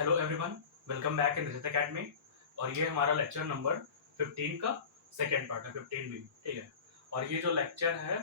Hello everyone, welcome back in Rajat academy. और ये हमारा लेक्चर नंबर 15 का सेकेंड पार्ट है, 15 भी, ठीक है। और ये जो लेक्चर है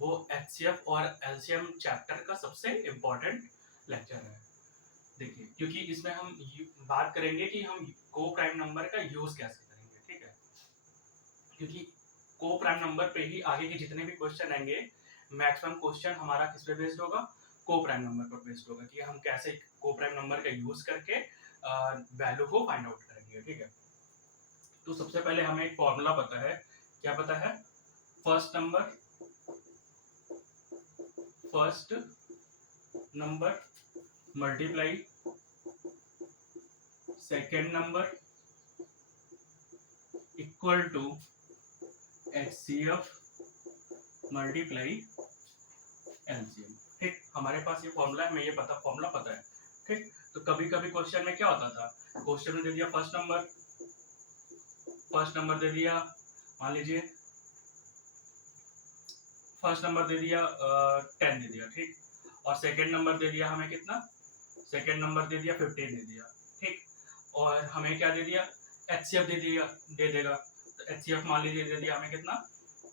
वो एचसीएफ और एलसीएम चैप्टर का सबसे इम्पोर्टेंट लेक्चर है। देखिए, क्योंकि इसमें हम बात करेंगे कि हम को प्राइम नंबर का यूज कैसे करेंगे, ठीक है। क्योंकि को प्राइम नंबर पे ही आगे के जितने भी क्वेश्चन आएंगे, मैक्सिमम क्वेश्चन हमारा किस पे बेस्ड होगा, को प्राइम नंबर पर बेस्ड होगा कि हम कैसे को प्राइम नंबर का यूज करके वैल्यू को फाइंड आउट करेंगे, ठीक है। तो सबसे पहले हमें एक फॉर्मूला पता है। क्या पता है? First number multiply second number equal to HCF multiply LCM. ठीक, हमारे पास ये फॉर्मूला है, हमें ये फॉर्मूला पता है। ठीक, तो कभी कभी क्वेश्चन में क्या होता था, क्वेश्चन में दे दिया फर्स्ट नंबर दे दिया, मान लीजिए फर्स्ट नंबर दे दिया 10 दे दिया, ठीक। और सेकेंड नंबर दे दिया हमें कितना, सेकेंड नंबर दे दिया 15 दे दिया, ठीक। और हमें क्या दे दिया, एचसीएफ दे देगा। तो एचसीएफ मान लीजिए दे दिया हमें कितना,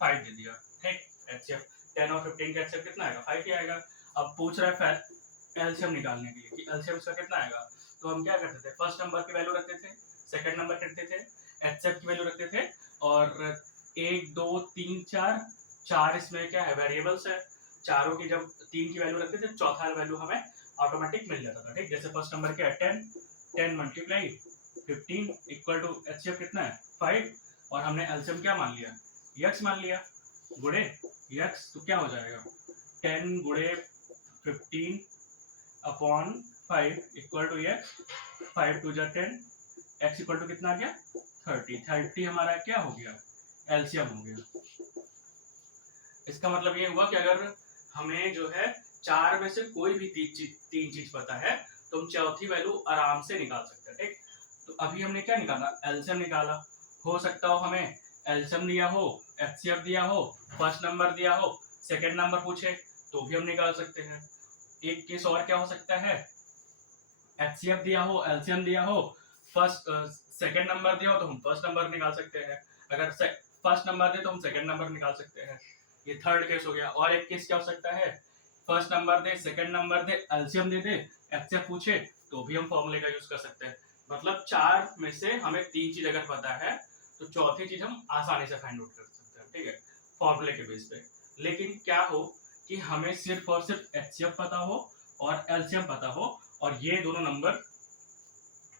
5 दे दिया, ठीक। एचसीएफ 10 और 15 का एचसीएफ कितना आएगा, 5 ही आएगा। अब पूछ रहा है फिर एलसीएम निकालने के लिए कि एलसीएम इसका कितना आएगा। तो हम क्या करते थे, फर्स्ट नंबर की वैल्यू रखते थे, सेकंड नंबर करते थे, एचसीएफ की वैल्यू रखते थे, और 1 2 3 4 4 इसमें क्या है, वेरिएबल्स है। चारों की जब 3 की वैल्यू रखते थे, चौथा वैल्यू हमें ऑटोमेटिक मिल जाता था, ठीक। जैसे फर्स्ट नंबर क्या है 10 मल्टीप्लाई 15 इक्वल टू एचसीएफ कितना है 5, और हमने एलसीएम क्या मान लिया, यक्स मान लिया, गुणे यक्स। तो क्या हो जाएगा, 10 गुणे 15 अपॉन 5 इक्वल टू यक्स, 5 टू जा 10, एक्स इक्वल टू कितना आ गया 30 हमारा क्या हो गया, एलसीएम हो गया। इसका मतलब ये हुआ कि अगर हमें जो है चार में से कोई भी तीन चीज पता है तो हम चौथी वैल्यू आराम से निकाल सकते हैं, ठीक। तो अभी हमने क्या निकाला, एलसीएम निकाला। हो सकता हो हमें एलसीएम दिया हो, एचसीएफ दिया हो, फर्स्ट नंबर दिया हो, सेकंड नंबर पूछे तो भी हम निकाल सकते हैं। एक केस और क्या हो सकता है, एचसीएफ दिया हो, एलसीएम दिया हो, फर्स्ट सेकंड नंबर दिया हो तो हम फर्स्ट नंबर निकाल सकते हैं। अगर फर्स्ट नंबर दे तो हम सेकंड नंबर निकाल सकते हैं। ये थर्ड केस हो गया। और एक केस क्या हो सकता है, फर्स्ट नंबर दे, सेकंड नंबर दे, एलसीएम दे दे, एचसीएफ पूछे तो भी हम फॉर्मूले का यूज कर सकते हैं। मतलब चार में से हमें तीन चीज अगर पता है तो चौथी चीज हम आसानी से फाइंड आउट कर सकते हैं, ठीक है, फॉर्मूले के बेस पे। लेकिन क्या हो कि हमें सिर्फ और सिर्फ एचसीएफ पता हो और एलसीएम पता हो और ये दोनों नंबर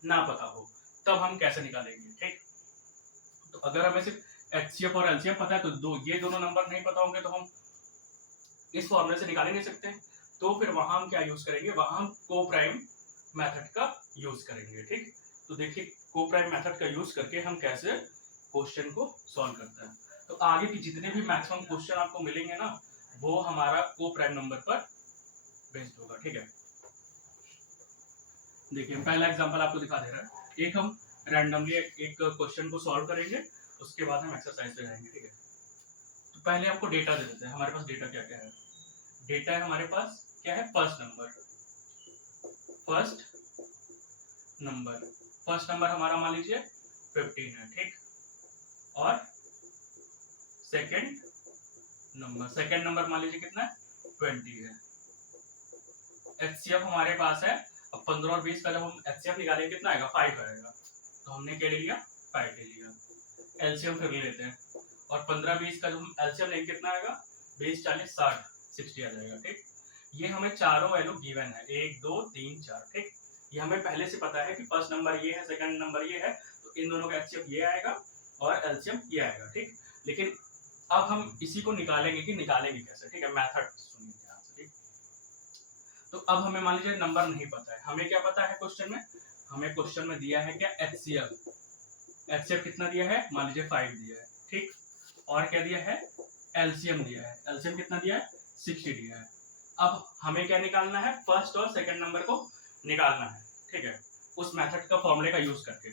ना पता हो, तब हम कैसे निकालेंगे, ठीक। तो अगर हमें सिर्फ एचसीएफ और एलसीएम पता है तो ये दोनों नंबर नहीं पता होंगे तो हम इस फॉर्मूले से निकाल ही नहीं सकते। तो फिर वहां हम क्या यूज करेंगे, वहां हम को प्राइम मेथड का यूज करेंगे, ठीक। तो देखिए को प्राइम मेथड का यूज करके हम कैसे क्वेश्चन को सॉल्व करते हैं। तो आगे की जितने भी मैक्सिमम क्वेश्चन आपको मिलेंगे ना, वो हमारा को प्राइम नंबर पर बेस्ड होगा, ठीक है। देखिए पहला एग्जांपल आपको दिखा दे रहा है। एक हम रैंडमली एक क्वेश्चन को सॉल्व करेंगे, उसके बाद हम एक्सरसाइज पे जाएंगे, ठीक है। तो पहले आपको डेटा दे देते हैं, हमारे पास डेटा क्या क्या है। डेटा है हमारे पास क्या है, फर्स्ट नंबर हमारा मान लीजिए 15 है, ठीक। और सेकंड नंबर मान लीजिए कितना है 20 है। एचसीएफ हमारे पास है। अब 15 और 20 का जब हम एचसीएफ निकालेंगे कितना आएगा, 5 आएगा। तो हमने क्या ले लिया, 5 ले लिया। एलसीएम फिर ले लेते हैं, और 15-20 का जो हम एलसीएम लेंगे कितना आएगा, 20 40 60 60 आ जाएगा, ठीक। ये हमें चारों वैल्यू गिवन है, 1 2 3 4, ठीक। ये हमें पहले से पता है कि फर्स्ट नंबर ये है, सेकंड नंबर ये है, तो इन दोनों का एचसीएफ ये आएगा और एलसीएम ये आएगा, ठीक। लेकिन अब हम इसी को निकालेंगे कैसे, ठीक है। मेथड सुनिए ध्यान से, ठीक। तो अब हमें मान लीजिए नंबर नहीं पता है, हमें क्या पता है क्वेश्चन में, हमें क्वेश्चन में दिया है क्या, एचसीएफ कितना दिया है, मान लीजिए 5 दिया है, ठीक। और क्या दिया है, एलसीएम दिया है, एलसीएम कितना दिया है 60 दिया है। अब हमें क्या निकालना है, फर्स्ट और सेकंड नंबर को निकालना है, ठीक है, उस मेथड का फॉर्मूले का यूज करके।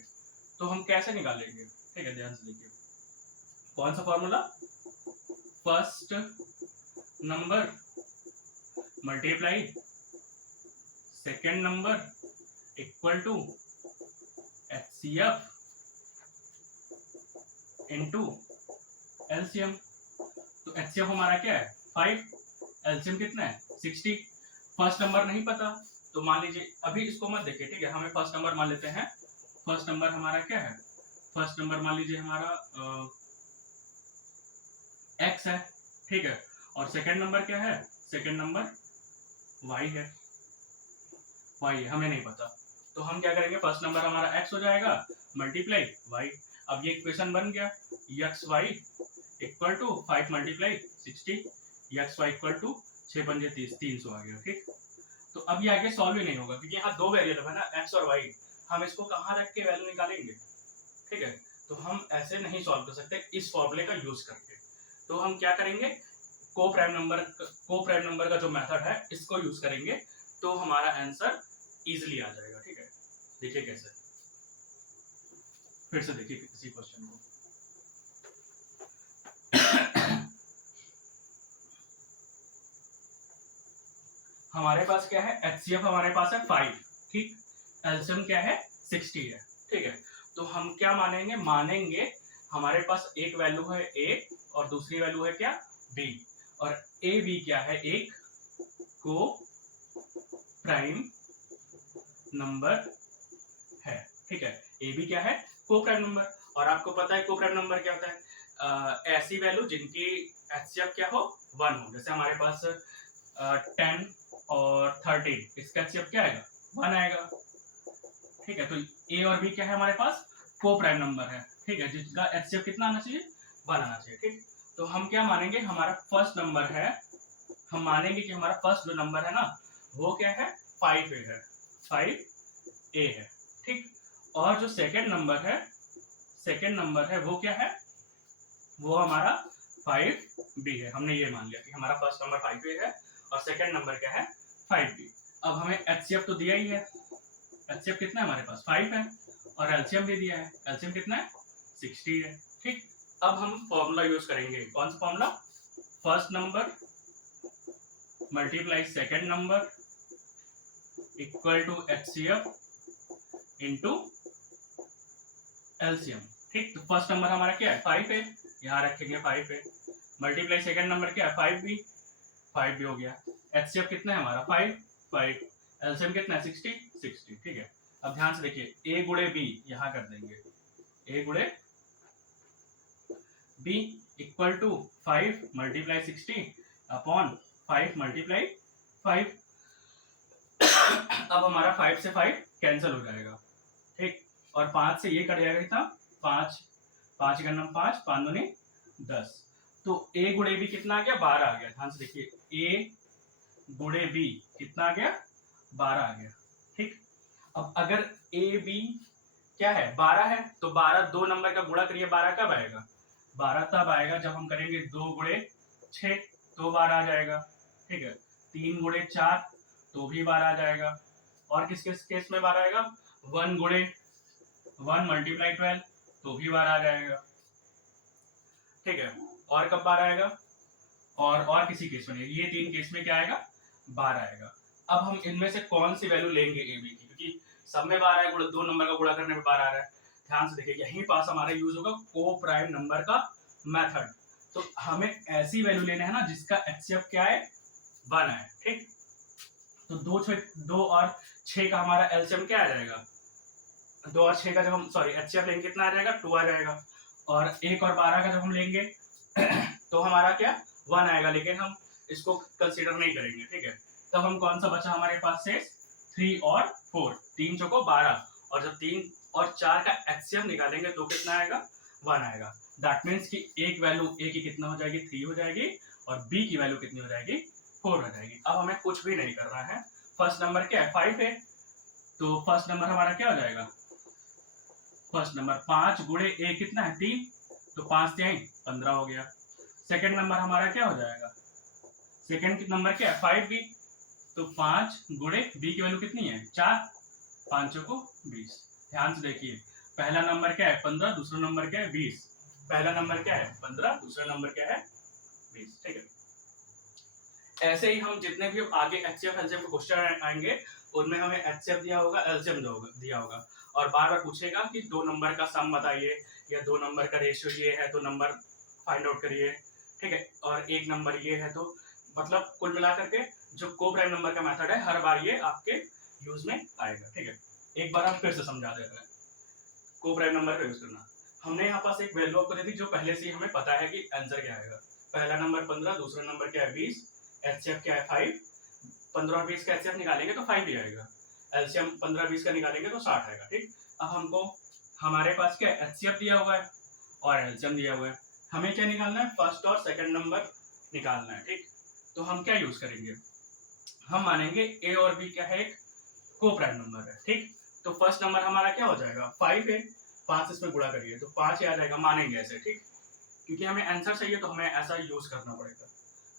तो हम कैसे निकालेंगे, ठीक है, ध्यान से देखिए। कौन सा formula, first number multiply second number equal to HCF into LCM। तो HCF हमारा क्या है 5, LCM कितना है 60। फर्स्ट नंबर नहीं पता तो मान लीजिए, अभी इसको मत देखिए, ठीक है, हमें फर्स्ट नंबर मान लेते हैं। फर्स्ट नंबर हमारा क्या है, फर्स्ट नंबर मान लीजिए हमारा x है, ठीक है, और सेकंड नंबर क्या है, सेकंड नंबर y है, हमें नहीं पता। तो हम क्या करेंगे, फर्स्ट नंबर हमारा x हो जाएगा मल्टीप्लाई y। अब ये इक्वेशन बन गया, x y equal to 5 multiply 60, x y equal to 6 पंजे 30, 300 आ गया, ठीक। तो अब ये आगे सॉल्व ही नहीं होगा क्योंकि यहाँ दो वेरिएबल है ना, x और y। हम इसको कहाँ रख के वैल्यू निकालेंगे, ठीक है। तो हम ऐसे नहीं सॉल्व कर सकते इस फॉर्मूले का यूज करके। तो हम क्या करेंगे, को प्राइम नंबर का जो मेथड है इसको यूज करेंगे, तो हमारा आंसर इजीली आ जाएगा, ठीक है। देखिए कैसे, फिर से देखिए इसी क्वेश्चन को। हमारे पास क्या है, HCF हमारे पास है 5, ठीक, एलसीएम क्या है 60 है, ठीक है। तो हम क्या मानेंगे हमारे पास एक वैल्यू है A और दूसरी वैल्यू है क्या B, और A B क्या है, एक को प्राइम नंबर है, ठीक है। A B क्या है, को प्राइम नंबर, और आपको पता है को प्राइम नंबर क्या होता है, ऐसी वैल्यू जिनकी HCF क्या हो 1 हो। जैसे हमारे पास 10 और 13, इसका HCF क्या आएगा 1 आएगा, ठीक है। तो A और B क्या है हमारे पास, को प्राइम नंबर है, ठीक है, जिसका HCF कितना आना चाहिए 1 आना चाहिए, ठीक। तो हम क्या मानेंगे, हमारा फर्स्ट नंबर है, हम मानेंगे कि हमारा फर्स्ट जो नंबर है ना वो क्या है 5A है, 5A है, ठीक। और जो सेकंड नंबर है वो क्या है, वो हमारा 5B है। हमने ये मान लिया कि हमारा फर्स्ट नंबर 5A है और सेकंड नंबर क्या है 5B। अब हमें HCF तो दिया ही है, HCF कितना है हमारे पास 5 है, और LCM भी दिया है, LCM कितना है 60 है, ठीक। अब हम फॉर्मूला यूज करेंगे, कौन सा formula, first number multiply second number equal to HCF into LCM, ठीक। तो फर्स्ट नंबर हमारा क्या है 5 है, यहाँ रखेंगे 5 है, मल्टीप्लाई सेकंड नंबर क्या है 5B हो गया, HCF कितना है हमारा 5, LCM कितना है 60, ठीक है। अब ध्यान से देखिए A गुणे B यहाँ कर देंगे, A गुणे B equal to 5 multiply 60 upon 5 multiply 5। अब हमारा 5 से 5 कैंसिल हो जाएगा, ठीक, और 5 से ये कट जाएगा कितना 5, 5 का नंबर 5, 5 दूनी 10। तो A गुणे B कितना आ गया 12 आ गया। ध्यान से देखिए A गुणे B कितना आ गया 12 आ गया, ठीक। अब अगर A B क्या है 12 है, तो 12 दो नंबर का गुणा करिए, 12 कब आएगा, 12 तब आएगा जब हम करेंगे 2 गुणे 6 तो 12 आ जाएगा, ठीक है। 3 गुणे 4 तो भी 12 आ जाएगा, और किस किस केस में 12 आएगा, 1 गुणे 1 मल्टीप्लाई 12 तो भी 12 आ जाएगा, ठीक है। और कब 12 आएगा, और किसी केस में नहीं, ये तीन केस में क्या आएगा 12 आएगा। अब हम इनमें से कौन सी वैल्यू लेंगे ए बी की, क्योंकि सब में 12 है, दो नंबर का गुणा करने में 12 आ रहा है। ध्यान से देखिए यहीं पास हमारा यूज होगा को प्राइम नंबर का मेथड। तो हमें ऐसी वैल्यू लेना है ना जिसका HCF क्या है 1 है, ठीक। तो 2 और 6 का हमारा LCM क्या आ जाएगा, 2 और 6 का जब हम HCF लेंगे कितना आ जाएगा 2 आ जाएगा, और 1 और 12 का जब हम लेंगे तो हमारा क्या 1 आएगा, लेकिन हम इसको कंसीडर नहीं करेंगे, ठीक है। तब हम कौन सा बचा हमारे पास से 3 और 4, 3 चौको 12, और जब 3 और 4 का HCF निकालेंगे तो कितना आएगा 1 आएगा। दैट मीन्स कि एक वैल्यू A की कितना हो जाएगी 3 हो जाएगी, और B की वैल्यू कितनी हो जाएगी 4 हो जाएगी। अब हमें कुछ भी नहीं करना है, फर्स्ट नंबर क्या है 5 है, तो फर्स्ट नंबर हमारा क्या हो जाएगा, फर्स्ट नंबर 5 गुणे A कितना है 3, तो 5 3 15 हो गया। सेकंड नंबर हमारा क्या हो जाएगा, सेकंड नंबर क्या है 5B, तो 5 गुणे B की वैल्यू कितनी है 4, 5 को 20। ध्यान से देखिए पहला नंबर क्या है 15, दूसरा नंबर क्या है 20, पहला नंबर क्या है 15, दूसरा नंबर क्या है 20, ठीक है। ऐसे ही हम जितने भी आगे एचसीएफ एलसीएम के क्वेश्चन आएंगे उनमें हमें एचसीएफ दिया होगा, एलसीएम दिया होगा और बार बार पूछेगा कि 2 नंबर का सम बताइए या 2 नंबर का रेशियो ये है तो नंबर फाइंड आउट करिए, ठीक है, और 1 नंबर ये है तो मतलब कुल मिलाकर के जो को प्राइम नंबर का मेथड है हर बार ये आपके यूज में आएगा, ठीक है। एक बार हम फिर से समझा दे रहे हैं को प्राइम नंबर का यूज करना। हमने यहाँ पास एक वैल्यू आपको दे दी जो पहले से ही हमें पता है कि आंसर क्या आएगा। पहला नंबर 15, दूसरा नंबर क्या है 20, एचसीएफ क्या है 5, 15 और 20 का एचसीएफ निकालेंगे तो 5 ही आएगा, एलसीएम 15-20 का निकालेंगे तो 60 आएगा, ठीक। अब हमको हमारे पास क्या एचसीएफ दिया हुआ है और एलसीएम दिया हुआ है, हमें क्या निकालना है, फर्स्ट और सेकंड नंबर निकालना है, ठीक। तो हम क्या यूज करेंगे, हम मानेंगे ए और बी क्या है, एक को प्राइम नंबर है, ठीक। तो फर्स्ट नंबर हमारा क्या हो जाएगा 5 है, 5 इसमें गुणा करिए तो 5 ही आ जाएगा, मानेंगे ऐसे, ठीक, क्योंकि हमें आंसर चाहिए तो हमें ऐसा यूज करना पड़ेगा।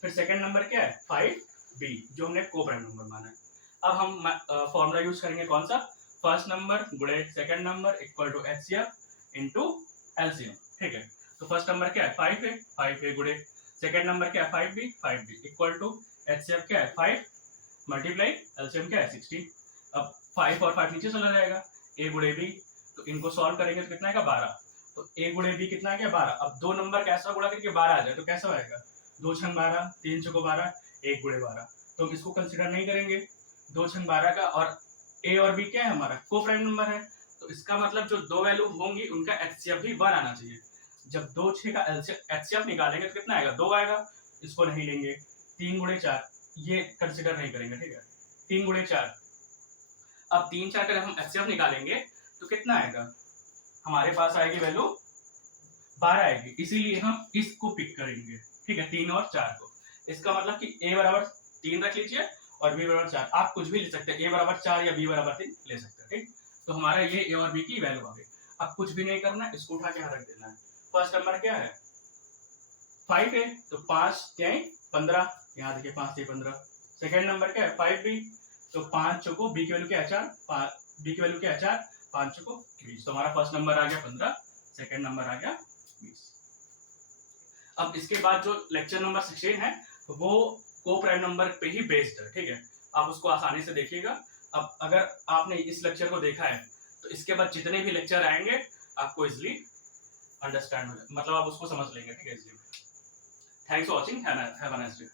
फिर सेकंड नंबर क्या है 5b जो हमने को प्राइम नंबर माना है। अब हम फॉर्मूला यूज करेंगे कौन सा, फर्स्ट नंबर गुणे second number equal to HCF into LCM, ठीक है। तो फर्स्ट नंबर क्या है 5 गुणे सेकंड नंबर क्या है 5b इक्वल टू एचसीएफ क्या है 5 मल्टीप्लाई एलसीएम क्या है 60। अब 5 और 5 नीचे चला जाएगा, a गुणे b, तो इनको सॉल्व करेंगे तो कितना आएगा 12, तो a गुणे b कितना आ गया 12। अब दो नंबर कैसा गुणा करके 12 आ जाए तो कैसा आएगा, 2 छंग 12, 3 चौको 12, 1 गुणे 12, तो हम इसको कंसिडर नहीं करेंगे 2 छंग 12 का। और a और b क्या है हमारा को प्राइम नंबर है, तो इसका मतलब जो दो वैल्यू होंगी उनका एचसीएफ भी 1 आना चाहिए। जब 2 6 का एचसीएफ निकालेंगे तो कितना आएगा 2 आएगा, इसको नहीं लेंगे। 3 गुणे 4 ये कंसिडर नहीं करेंगे, ठीक है, 3 गुणे 4। अब 3 4 का जब हम एचसीएफ निकालेंगे तो कितना आएगा, हमारे पास आएगी वैल्यू 12 आएगी, इसीलिए हम इसको पिक करेंगे, ठीक है, 3 और 4 को। इसका मतलब कि a बराबर 3 रख लीजिए और b बराबर 4, आप कुछ भी ले सकते हैं, a बराबर 4 या b बराबर 3 ले सकते हैं, ठीक। तो हमारा ये a और b की वैल्यू आ गई। अब कुछ भी नहीं करना, इसको उठा के यहाँ रख देना है। फर्स्ट नंबर क्या है 5 है तो 5 क्या है 15, यहाँ देखिए 5 से 15। सेकेंड नंबर क्या है 5b, तो 5 चौको b की वैल्यू क्या है 4, b की वैल्यू क्या है 4, 5 चौको 20, तो हमारा फर्स्ट नंबर आ गया 15, सेकेंड नंबर आ गया 20। अब इसके बाद जो लेक्चर नंबर 16 है वो को प्राइम नंबर पे ही बेस्ड है, ठीक है, आप उसको आसानी से देखिएगा। अब अगर आपने इस लेक्चर को देखा है तो इसके बाद जितने भी लेक्चर आएंगे आपको इजिली अंडरस्टैंड हो जाए, मतलब आप उसको समझ लेंगे, ठीक है, easily. Thanks for watching, have a nice day.